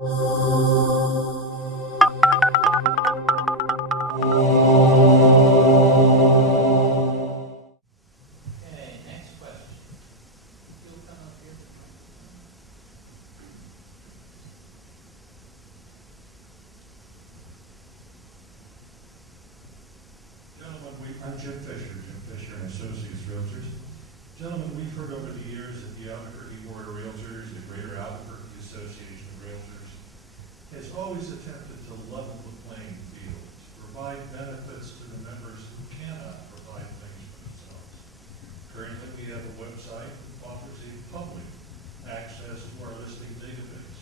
Next question. You'll come up here. Gentlemen, I'm Jim Fisher and Associates Realtors. Gentlemen, we've heard over the years that the Albuquerque Board of Realtors, the Greater Albuquerque Association of Realtors, has always attempted to level the playing field, to provide benefits to the members who cannot provide things for themselves. Currently, we have a website that offers a public access to our listing database.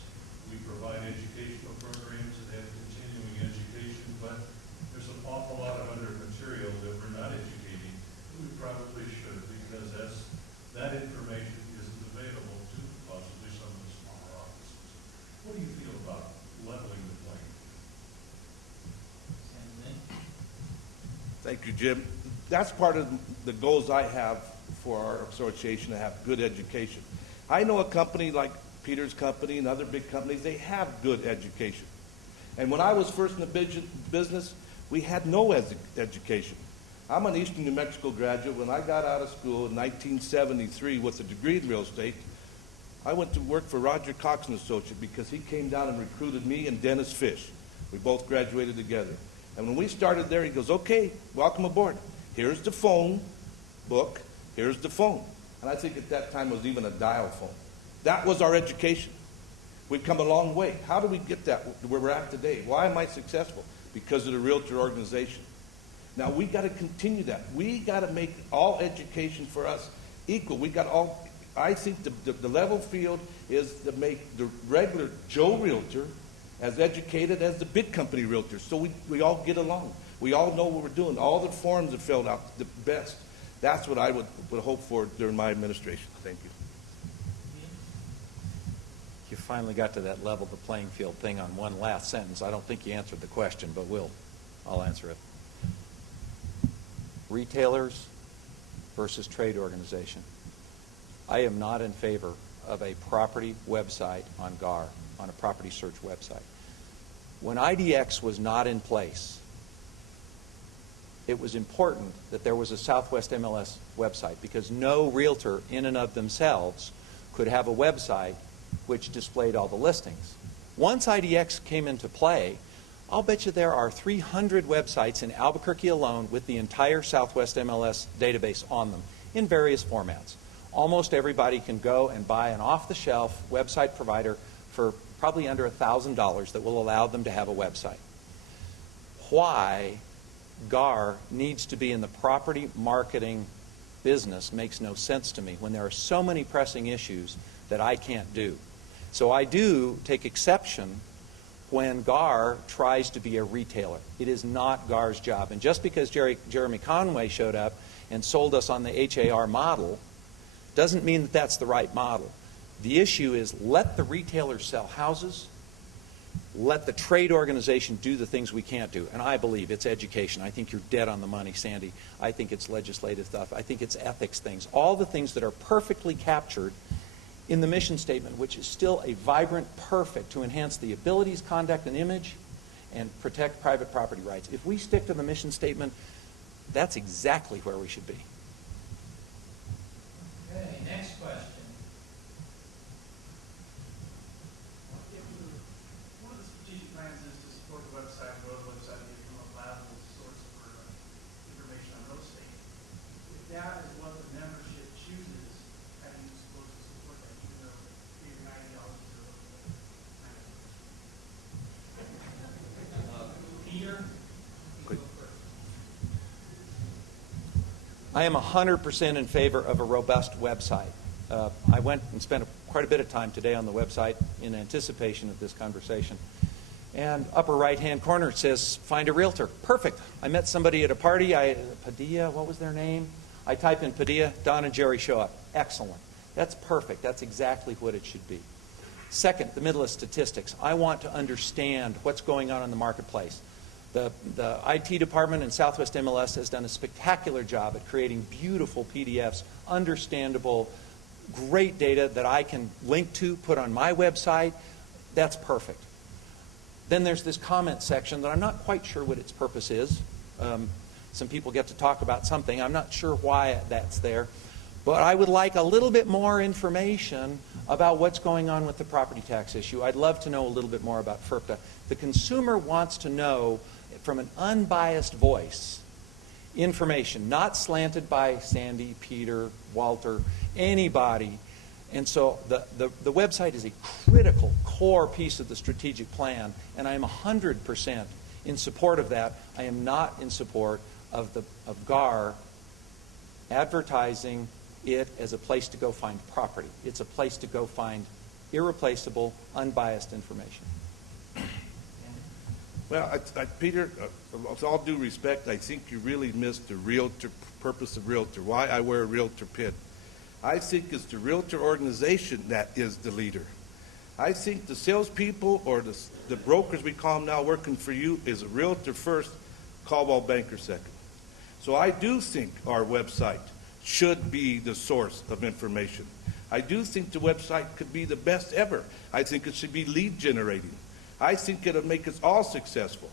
We provide educational programs that have continuing education, but there's an awful lot of other material that we're not educating that we probably should, because that information isn't available to possibly some of the smaller offices. What do you feel about leveling the playing? Same thing. Thank you, Jim. That's part of the goals I have for our association, to have good education. I know a company like Peter's company and other big companies, they have good education. And when I was first in the business, we had no education. I'm an Eastern New Mexico graduate. When I got out of school in 1973 with a degree in real estate, I went to work for Roger Cox & Associates because he came down and recruited me and Dennis Fish. We both graduated together. And when we started there, he goes, okay, welcome aboard. Here's the phone book. Here's the phone. And I think at that time it was even a dial phone. That was our education. We've come a long way. How do we get that where we're at today? Why am I successful? Because of the Realtor organization. Now we got to continue that. We got to make all education for us equal. We got all. I think the level field is to make the regular Joe Realtor as educated as the big company realtors, so we all get along. We all know what we're doing. All the forms are filled out the best. That's what I would hope for during my administration. Thank you. You finally got to that level the playing field thing on one last sentence. I don't think you answered the question, but I'll answer it. Retailers versus trade organization. I am not in favor of a property website on Gaar, on a property search website. When IDX was not in place, it was important that there was a Southwest MLS website, because no realtor in and of themselves could have a website which displayed all the listings. Once IDX came into play, I'll bet you there are 300 websites in Albuquerque alone with the entire Southwest MLS database on them in various formats. Almost everybody can go and buy an off-the-shelf website provider for probably under $1,000 that will allow them to have a website. Why Gaar needs to be in the property marketing business makes no sense to me when there are so many pressing issues that I can't do. So I do take exception when Gaar tries to be a retailer. It is not Gaar's job. And just because Jeremy Conway showed up and sold us on the HAR model doesn't mean that that's the right model. The issue is, let the retailers sell houses, let the trade organization do the things we can't do. And I believe it's education. I think you're dead on the money, Sandy. I think it's legislative stuff. I think it's ethics things. All the things that are perfectly captured in the mission statement, which is still a vibrant, perfect to enhance the abilities, conduct, and image, and protect private property rights. If we stick to the mission statement, that's exactly where we should be. Okay, next question. One of the strategic plans is to support the website, grow the website, and become a valuable source for information on real estate. If that is what the membership chooses, how do you supposed to support that, even though maybe $90 is a little bit? Peter, you go first. I am 100% in favor of a robust website. I went and spent quite a bit of time today on the website in anticipation of this conversation. And upper right-hand corner it says, find a realtor. Perfect. I met somebody at a party. Padilla, what was their name? I type in Padilla, Don and Jerry show up. Excellent. That's perfect. That's exactly what it should be. Second, the middle is statistics. I want to understand what's going on in the marketplace. The IT department in Southwest MLS has done a spectacular job at creating beautiful PDFs, understandable, great data that I can link to, put on my website, That's perfect. Then there's this comment section that I'm not quite sure what its purpose is. Some people get to talk about something. I'm not sure why that's there. But I would like a little bit more information about what's going on with the property tax issue. I'd love to know a little bit more about FERPTA. The consumer wants to know from an unbiased voice information, not slanted by Sandy, Peter, Walter, anybody. And so the website is a critical core piece of the strategic plan, and I am 100% in support of that. I am not in support of Gaar advertising it as a place to go find property. It's a place to go find irreplaceable, unbiased information. Well, Peter, with all due respect, I think you really missed the realtor purpose of realtor, why I wear a realtor pin. I think it's the realtor organization that is the leader. I think the salespeople or the brokers we call them now working for you is a realtor first, Caldwell banker second. So I do think our website should be the source of information. I do think the website could be the best ever. I think it should be lead generating. I think it'll make us all successful.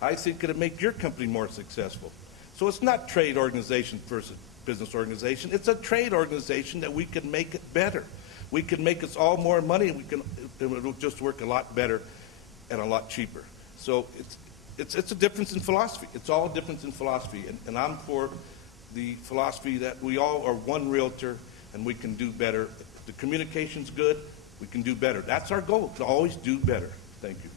I think it'll make your company more successful. So it's not trade organization versus business organization. It's a trade organization that we can make it better. We can make us all more money, and it'll just work a lot better and a lot cheaper. So it's a difference in philosophy. It's all a difference in philosophy, and I'm for the philosophy that we all are one realtor and we can do better. If the communication's good, we can do better. That's our goal, to always do better. Thank you.